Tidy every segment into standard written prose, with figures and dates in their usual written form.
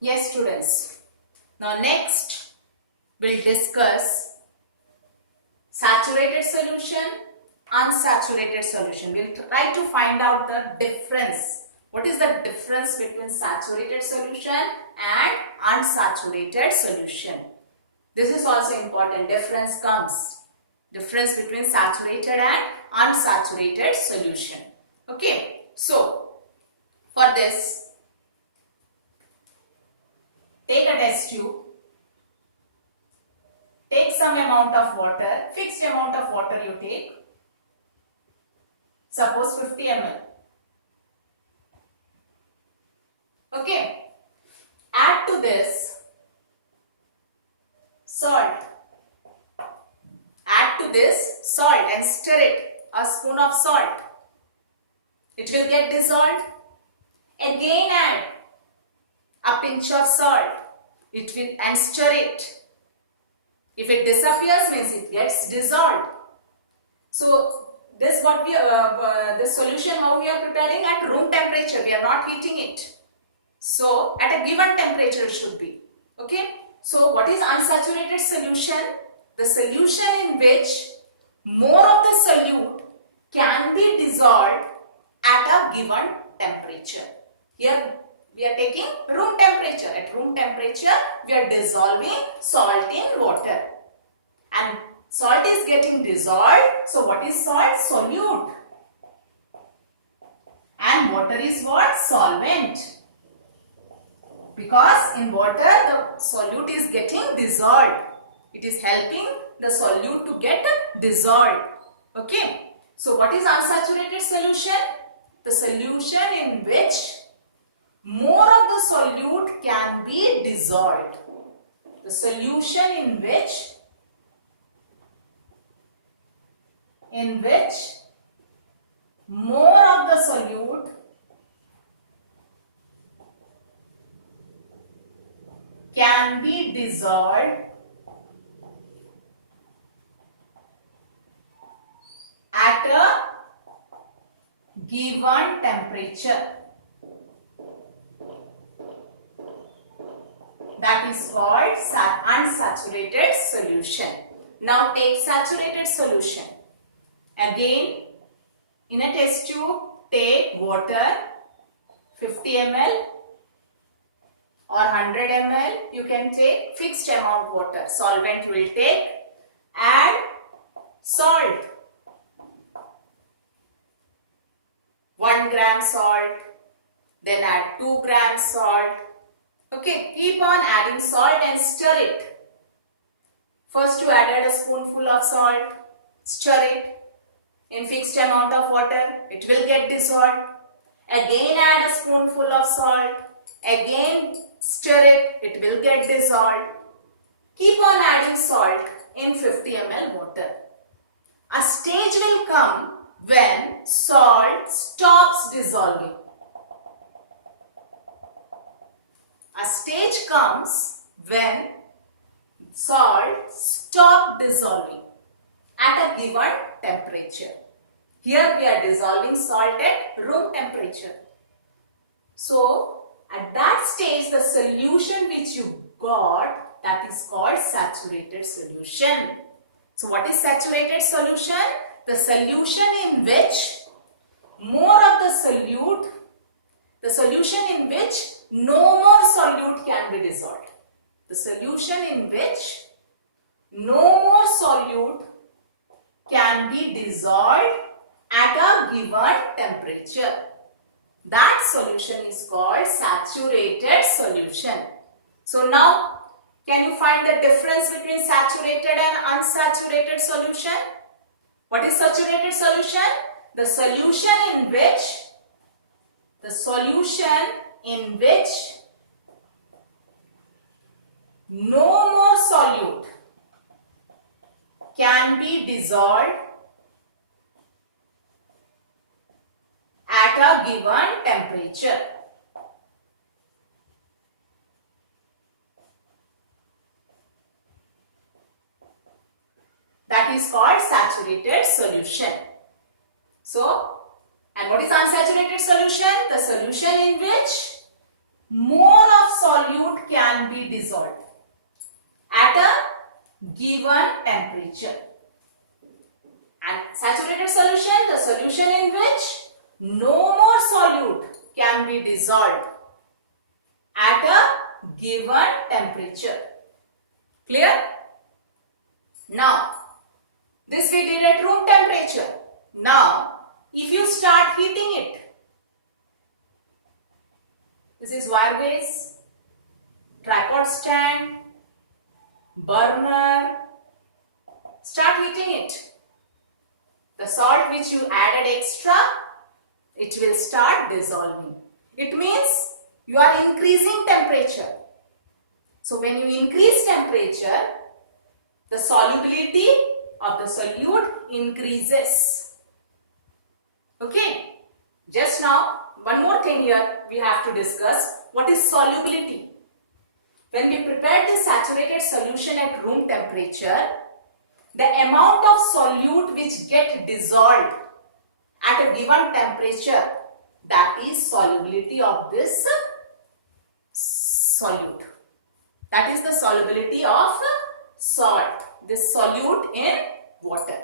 Yes, students. Now next we'll discuss saturated solution, unsaturated solution. We'll try to find out the difference. What is the difference between saturated solution and unsaturated solution? This is also important. Difference between saturated and unsaturated solution. Okay. So for this, take a test tube. Take some amount of water, fixed amount of water you take, suppose 50 ml. Okay, add to this salt. Add to this salt and stir it, a spoon of salt. It will get dissolved. Again add a pinch of salt. It will and stir it. If it disappears, means it gets dissolved. So this what we this solution how we are preparing at room temperature. We are not heating it. So at a given temperature it should be. Okay. So what is unsaturated solution? The solution in which more of the solute can be dissolved at a given temperature. Here we are taking room temperature. At room temperature, we are dissolving salt in water. And salt is getting dissolved. So what is salt? Solute. And water is what? Solvent. Because in water, the solute is getting dissolved. It is helping the solute to get dissolved. Okay. So what is unsaturated solution? The solution in which more of the solute can be dissolved. The solution in which more of the solute can be dissolved at a given temperature. That is called unsaturated solution. Now take saturated solution. Again, in a test tube, take water 50 ml or 100 ml. You can take fixed amount water. Solvent will take. Add salt. 1 gram salt. Then add 2 grams salt. Okay, keep on adding salt and stir it. First you added a spoonful of salt, stir it in fixed amount of water, it will get dissolved. Again add a spoonful of salt, again stir it, it will get dissolved. Keep on adding salt in 50 ml water. A stage will come when salt stops dissolving. A stage comes when salt stops dissolving at a given temperature. Here we are dissolving salt at room temperature. So at that stage the solution which you got, that is called saturated solution. So what is saturated solution? The solution in which more of the solute, the solution in which no more solute can be dissolved. The solution in which no more solute can be dissolved at a given temperature. That solution is called saturated solution. So now, can you find the difference between saturated and unsaturated solution? What is saturated solution? The solution in which no more solute can be dissolved at a given temperature. That is called saturated solution. So, and what is unsaturated solution? The solution in which more of solute be dissolved at a given temperature. And saturated solution, the solution in which no more solute can be dissolved at a given temperature. Clear? Now, this we did at room temperature. Now, if you start heating it, this is wire base, tripod stand, burner, start heating it. The salt which you added extra, it will start dissolving. It means you are increasing temperature. So when you increase temperature, the solubility of the solute increases. Okay. Just now, one more thing here we have to discuss. What is solubility? When we prepare the saturated solution at room temperature, the amount of solute which get dissolved at a given temperature, that is solubility of this solute. That is the solubility of salt, this solute in water.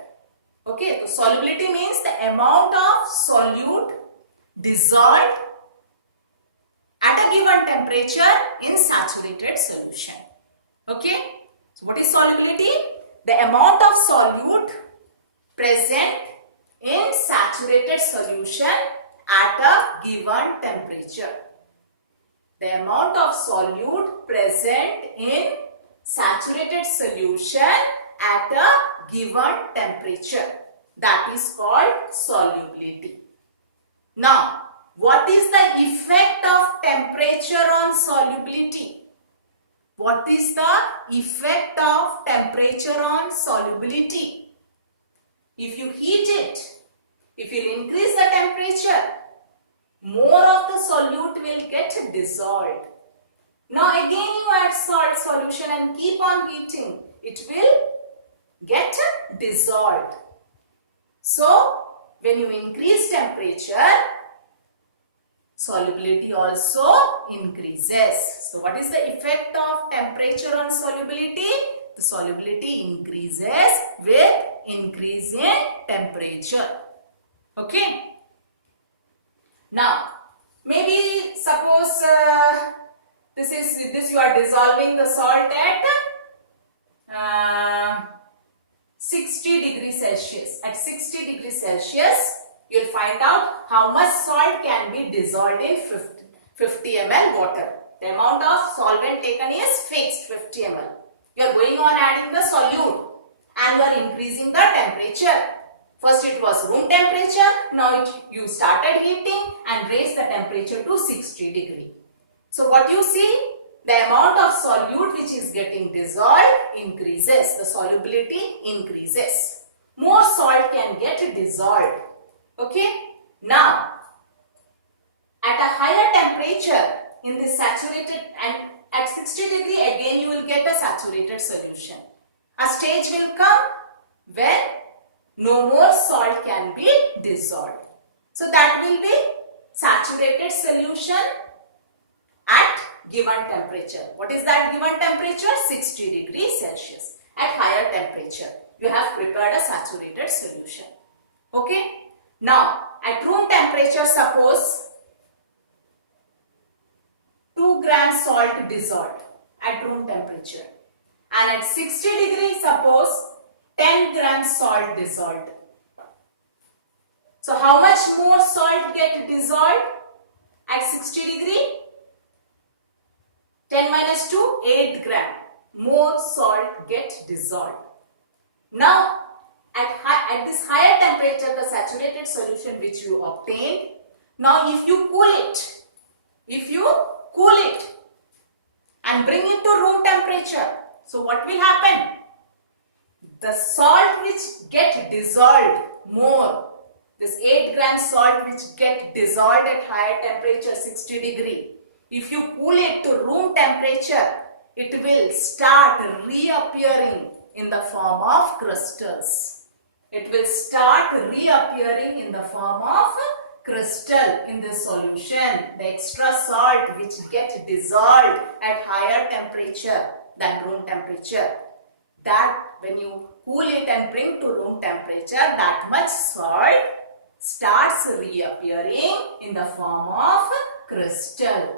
Okay, so solubility means the amount of solute dissolved at a given temperature in saturated solution. Okay, so what is solubility? The amount of solute present in saturated solution at a given temperature. The amount of solute present in saturated solution at a given temperature. That is called solubility. Now, what is the effect of temperature on solubility? What is the effect of temperature on solubility? If you heat it, if you increase the temperature, more of the solute will get dissolved. Now again you add salt solution and keep on heating. It will get dissolved. So when you increase temperature, solubility also increases. So what is the effect of temperature on solubility? The solubility increases with increase in temperature. Okay. Now, maybe suppose this you are dissolving the salt at 60 degrees Celsius. At 60 degrees Celsius, you will find out how much salt can be dissolved in 50 ml water. The amount of solvent taken is fixed, 50 ml. You are going on adding the solute and you are increasing the temperature. First it was room temperature, now you started heating and raised the temperature to 60 degree. So what you see? The amount of solute which is getting dissolved increases. The solubility increases. More salt can get dissolved. Okay. Now, at a higher temperature in this saturated and at 60 degree again you will get a saturated solution. A stage will come where no more salt can be dissolved. So that will be saturated solution at given temperature. What is that given temperature? 60 degrees Celsius. At higher temperature, you have prepared a saturated solution. Okay. Now, at room temperature, suppose 2 grams salt dissolved at room temperature. And at 60 degrees, suppose 10 grams salt dissolved. So, how much more salt get dissolved at 60 degree? 10 minus 2, 8 gram. More salt get dissolved. Now, at this higher temperature, the saturated solution which you obtained, now if you cool it and bring it to room temperature, so what will happen? The salt which get dissolved more, this 8 gram salt which get dissolved at higher temperature 60 degree, if you cool it to room temperature, it will start reappearing in the form of crystals. It will start reappearing in the form of crystal in this solution. The extra salt which get dissolved at higher temperature than room temperature, that when you cool it and bring to room temperature, that much salt starts reappearing in the form of crystal.